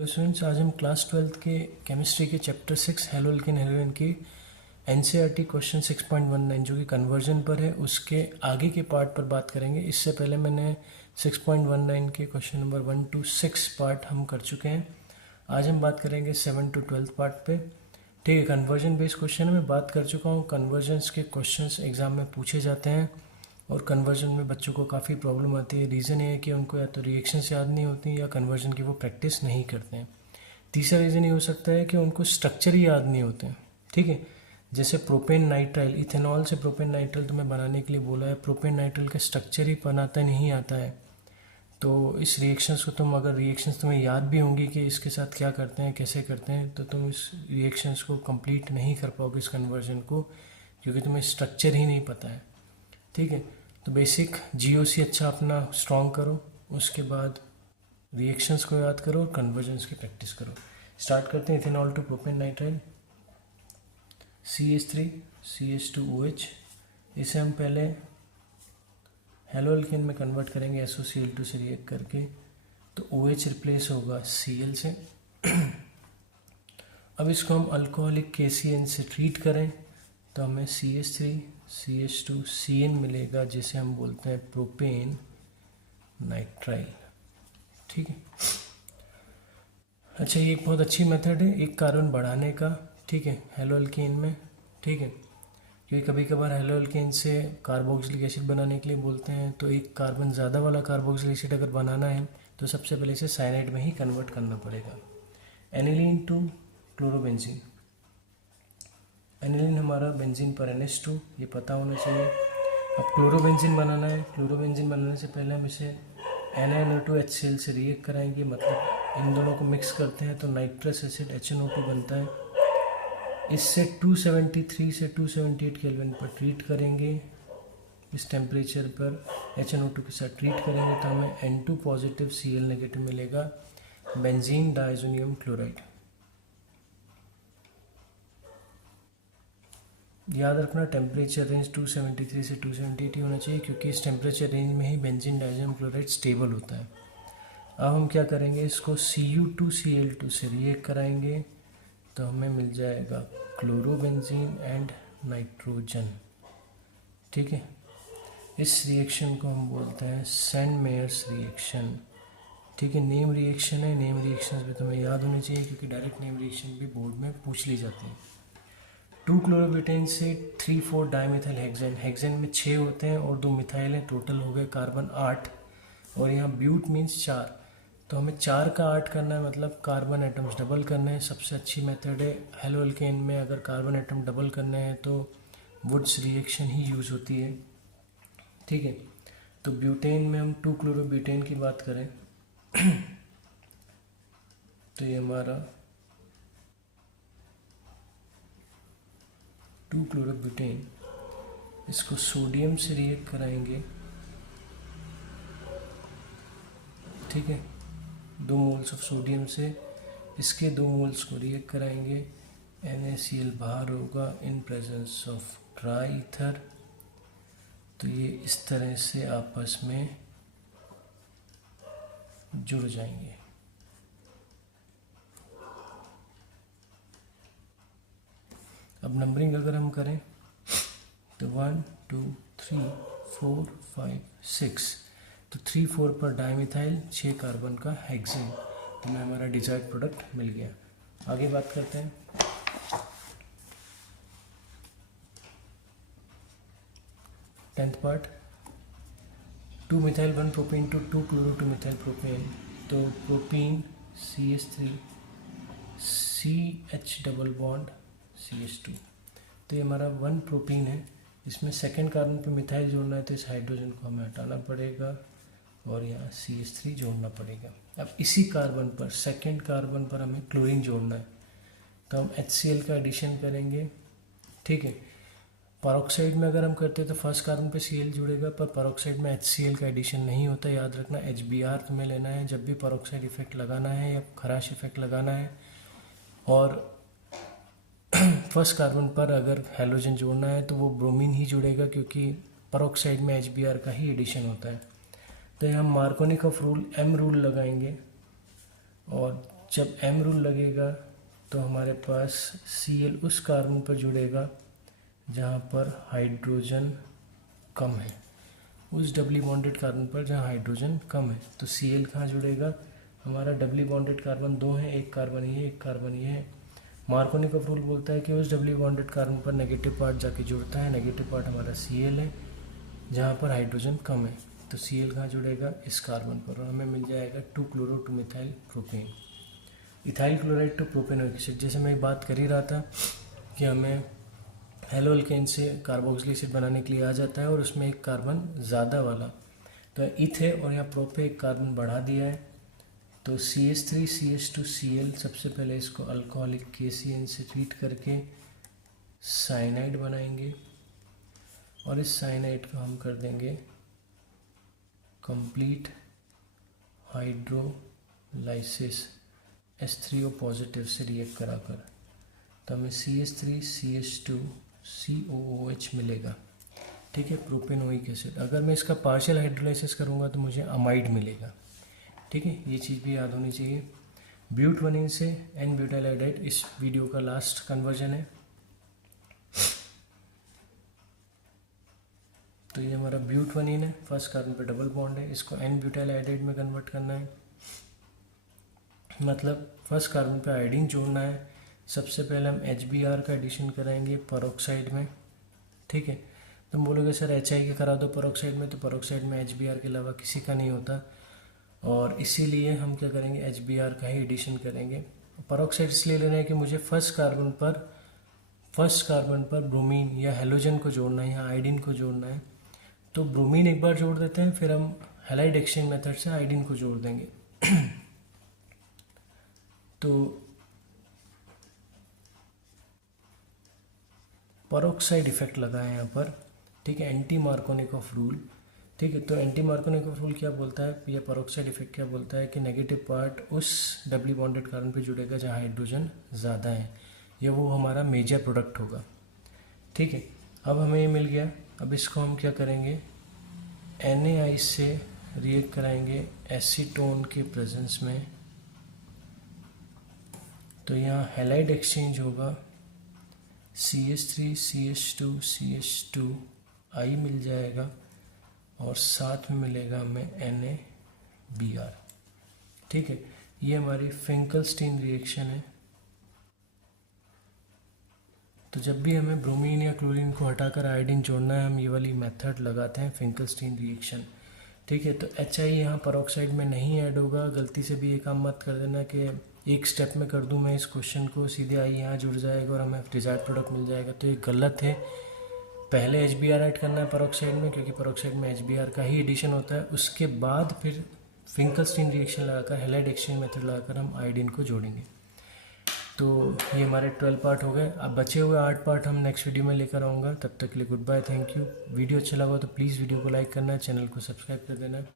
Hello students, आज हम class 12th के केमिस्ट्री के चैप्टर 6 हेलो एल्केन हेलोजन की एनसीईआरटी क्वेश्चन 6.19 जो कि कन्वर्जन पर है उसके आगे के पार्ट पर बात करेंगे। इससे पहले मैंने 6.19 के क्वेश्चन नंबर 1 to 6 पार्ट हम कर चुके हैं। आज हम बात करेंगे 7 to 12 पार्ट पे। ठीक है, कन्वर्जन बेस्ड क्वेश्चन में बात कर चुका हूँ। कन्वर्जन्स के क्वेश्चंस एग्जाम में पूछे जाते हैं और कन्वर्जन में बच्चों को काफ़ी प्रॉब्लम आती है। रीज़न ये है कि उनको या तो रिएक्शंस याद नहीं होती या कन्वर्जन की वो प्रैक्टिस नहीं करते हैं। तीसरा रीज़न ये हो सकता है कि उनको स्ट्रक्चर ही याद नहीं होते हैं। ठीक है, जैसे प्रोपेन नाइट्राइल, इथेनॉल से प्रोपेन नाइट्राइल तुम्हें बनाने के लिए बोला है, प्रोपेन नाइट्राइल का स्ट्रक्चर ही बनाता नहीं आता है। तो इस रिएक्शंस को तुम अगर रिएक्शंस तुम्हें याद भी होंगी कि इसके साथ क्या करते हैं कैसे करते हैं, तो तुम इस रिएक्शंस को कंप्लीट नहीं कर पाओगे इस कन्वर्जन को, क्योंकि तुम्हें स्ट्रक्चर ही नहीं पता है। ठीक है, तो बेसिक जीओसी अच्छा अपना स्ट्रॉन्ग करो, उसके बाद रिएक्शंस को याद करो और कन्वर्जन्स की प्रैक्टिस करो। स्टार्ट करते हैं। Ethanol to propane nitrile, CH3 CH2OH, इसे हम पहले हेलो एल्केन में कन्वर्ट करेंगे SOCl2 से रिएक्ट करके, तो OH रिप्लेस होगा Cl से। अब इसको हम अल्कोहलिक KCN से ट्रीट करें तो हमें CH3 CH2CN मिलेगा, जिसे हम बोलते हैं प्रोपेन नाइट्राइल। ठीक है, अच्छा ये एक बहुत अच्छी मेथड है एक कार्बन बढ़ाने का। ठीक है, हेलो एल्केन में। ठीक है, क्योंकि कभी कभार हेलो एल्केन से कार्बोक्सिलिक एसिड बनाने के लिए बोलते हैं, तो एक कार्बन ज़्यादा वाला कार्बोक्सिलिक एसिड अगर बनाना है तो सबसे पहले इसे साइनाइड में ही कन्वर्ट करना पड़ेगा। एनिलीन टू क्लोरोबेंजीन, एनिलीन हमारा बेंजीन पर NH2, ये पता होना चाहिए। अब क्लोरोबेंजीन बनाना है, क्लोरोबेंजीन बनाने से पहले हम इसे NiNO2HCl से रिएक्ट कराएंगे, मतलब इन दोनों को मिक्स करते हैं तो नाइट्रस एसिड HNO2 बनता है। इससे 273 से 278 केल्विन पर ट्रीट करेंगे, इस टेम्परेचर पर HNO2 के साथ ट्रीट करेंगे तो हमें N2 पॉजिटिव Cl नेगेटिव मिलेगा, बेंजीन डाइजोनियम क्लोराइड। याद रखना टेम्परेचर रेंज 273 से 278 होना चाहिए, क्योंकि इस टेम्परेचर रेंज में ही बेंजीन डाइजोनियम क्लोराइड स्टेबल होता है। अब हम क्या करेंगे, इसको Cu2Cl2 से रिएक्ट कराएंगे तो हमें मिल जाएगा क्लोरोबेंजीन एंड नाइट्रोजन। ठीक है, इस रिएक्शन को हम बोलते हैं सेंड मेयर्स रिएक्शन। ठीक है, नेम रिएक्शन है, नेम रिएक्शन भी तुम्हें याद होनी चाहिए क्योंकि डायरेक्ट नेम रिएक्शन भी बोर्ड में पूछ ली जाती है। 2 क्लोरोब्यूटेन से 3,4 डाइमिथाइल हेक्सेन, हेक्सेन में 6 होते हैं और 2 मिथाइल हैं, टोटल हो गए कार्बन 8, और यहाँ ब्यूट मीन्स 4, तो हमें 4 का 8 करना है, मतलब कार्बन एटम्स डबल करना है। सबसे अच्छी मेथड है हेलो एल्केन में, अगर कार्बन एटम डबल करना है तो वुड्स रिएक्शन ही यूज़ होती है। ठीक है, तो ब्यूटेन में हम 2 क्लोरोब्यूटेन की बात करें तो ये हमारा 2 क्लोरोब्यूटेन, इसको सोडियम से रिएक्ट कराएंगे। ठीक है, 2 मोल्स ऑफ सोडियम से इसके 2 मोल्स को रिएक्ट कराएंगे, NaCl बाहर होगा in presence of dry ether, तो ये इस तरह से आपस में जुड़ जाएंगे। अब नंबरिंग अगर हम करें तो 1 2 3 4 5 6, तो 3 4 पर डाइमिथाइल, 6 कार्बन का हेक्सेन, हमें हमारा डिजायर्ड प्रोडक्ट मिल गया। आगे बात करते हैं। Tenth part, 2 methyl 1 propane two 2 chloro 2 methyl propane, तो propene CH3 CH double bond CH2, तो ये हमारा 1 प्रोपीन है। इसमें सेकेंड कार्बन पे मिथाइल जोड़ना है तो इस हाइड्रोजन को हमें हटाना पड़ेगा और यहाँ CH3 जोड़ना पड़ेगा। अब इसी कार्बन पर, सेकेंड कार्बन पर हमें क्लोरीन जोड़ना है, तो हम HCl का एडिशन करेंगे। ठीक है, पेरोक्साइड में अगर हम करते हैं तो फर्स्ट कार्बन पे Cl जुड़ेगा, पर पेरोक्साइड में HCl का एडिशन नहीं होता, याद रखना। HBr तुम्हें लेना है जब भी पेरोक्साइड इफेक्ट लगाना है या खराश इफेक्ट लगाना है। और फर्स्ट कार्बन पर अगर हैलोजन जोड़ना है तो वो ब्रोमीन ही जुड़ेगा, क्योंकि पेरोक्साइड में HBr का ही एडिशन होता है। तो हम मार्कोनिकॉफ रूल, M रूल लगाएंगे और जब M रूल लगेगा तो हमारे पास Cl उस कार्बन पर जुड़ेगा जहाँ पर हाइड्रोजन कम है, उस डबली बॉन्डेड कार्बन पर जहाँ हाइड्रोजन कम है। तो Cl कहाँ जुड़ेगा, हमारा डबली बॉन्डेड कार्बन 2 है, एक कार्बन ये, एक कार्बन ये है। मार्कोनिकॉफ रूल बोलता है कि उस डबली बॉन्डेड कार्बन पर नेगेटिव पार्ट जाके जुड़ता है, नेगेटिव पार्ट हमारा Cl है जहाँ पर हाइड्रोजन कम है। तो Cl कहाँ जुड़ेगा, इस कार्बन पर, और हमें मिल जाएगा 2-chloro-2-methyl propane, ethyl chloride to propanoic acid. जैसे मैं बात कर ही रहा था कि हमें हेलो अल्केन से कार्बोक्सिलिक एसिड बनाने के लिए आ जाता है और उसमें एक कार्बन ज़्यादा वाला, तो इथ है और यहाँ प्रोपे एक कार्बन बढ़ा दिया है। तो CH3CH2Cl सबसे पहले इसको अल्कोहलिक KCN से ट्रीट करके साइनाइड बनाएंगे और इस साइनाइड को हम कर देंगे कंप्लीट हाइड्रोलाइसिस H3O पॉजिटिव से रिएक्ट कराकर, तो हमें CH3CH2COOH मिलेगा, ठीक है, प्रोपेनोइक एसिड। अगर मैं इसका पार्शियल हाइड्रोलाइसिस करूँगा तो मुझे अमाइड मिलेगा, ठीक है, ये चीज़ भी याद होनी चाहिए। ब्यूटवनीन से एन ब्यूटाइल आयोडाइड इस वीडियो का लास्ट कन्वर्जन है। तो ये हमारा ब्यूटवनीन है, फर्स्ट कार्बन पे डबल बॉन्ड है, इसको एन ब्यूटाइल आयोडाइड में कन्वर्ट करना है, मतलब फर्स्ट कार्बन पे आयोडीन जोड़ना है। सबसे पहले हम HBr का एडिशन कराएंगे परोक्साइड में, ठीक है। तुम बोलोगे सर HI के करा दो परोक्साइड में, तो परोक्साइड में HBr के अलावा किसी का नहीं होता, और इसीलिए हम क्या करेंगे, HBr का ही एडिशन करेंगे। परोक्साइड इसलिए लेना है कि मुझे फर्स्ट कार्बन पर ब्रोमीन या हेलोजन को जोड़ना है या आयोडीन को जोड़ना है। तो ब्रोमीन एक बार जोड़ देते हैं, फिर हम हैलाइड एक्सचेंज मेथड से आयोडीन को जोड़ देंगे। तो परोक्साइड इफेक्ट लगा है यहाँ पर, ठीक है, एंटी मार्कोनिकॉफ रूल, ठीक है। तो एंटी मार्कोनिकॉफ रूल क्या बोलता है, ये परोक्साइड इफेक्ट क्या बोलता है कि नेगेटिव पार्ट उस डबली बॉन्डेड कार्बन पे जुड़ेगा जहाँ हाइड्रोजन ज़्यादा है, ये वो हमारा मेजर प्रोडक्ट होगा, ठीक है। अब हमें ये मिल गया, अब इसको हम क्या करेंगे, NaI से रिएक्ट कराएंगे एसीटोन के प्रेजेंस में। तो यहाँ हैलाइड एक्सचेंज होगा, CH3CH2CH2I मिल जाएगा और साथ में मिलेगा हमें NaBr, ठीक है। ये हमारी फिंकलस्टीन रिएक्शन है। तो जब भी हमें ब्रोमीन या क्लोरीन को हटाकर आयोडीन जोड़ना है, हम ये वाली मेथड लगाते हैं, फिंकलस्टीन रिएक्शन, ठीक है। तो HI यहाँ परोक्साइड में नहीं ऐड होगा, गलती से भी ये काम मत कर देना कि एक स्टेप में कर दूं मैं इस क्वेश्चन को, सीधे I यहाँ जुड़ जाएगा और हमें डिजायर्ड प्रोडक्ट मिल जाएगा, तो ये गलत है। पहले HBr ऐड करना है परोक्साइड में, क्योंकि परोक्साइड में HBr का ही एडिशन होता है, उसके बाद फिर फिंकलस्टीन रिएक्शन लगाकर, हैलाइड एक्सचेंज मेथड लगाकर हम आयोडीन को जोड़ेंगे। तो ये हमारे 12 पार्ट हो गए। अब बचे हुए 8 पार्ट हम नेक्स्ट वीडियो में लेकर आऊँगा। तब तक के लिए good bye, thank you. Video अच्छा लगा तो प्लीज़ वीडियो को लाइक करना, चैनल को सब्सक्राइब कर देना।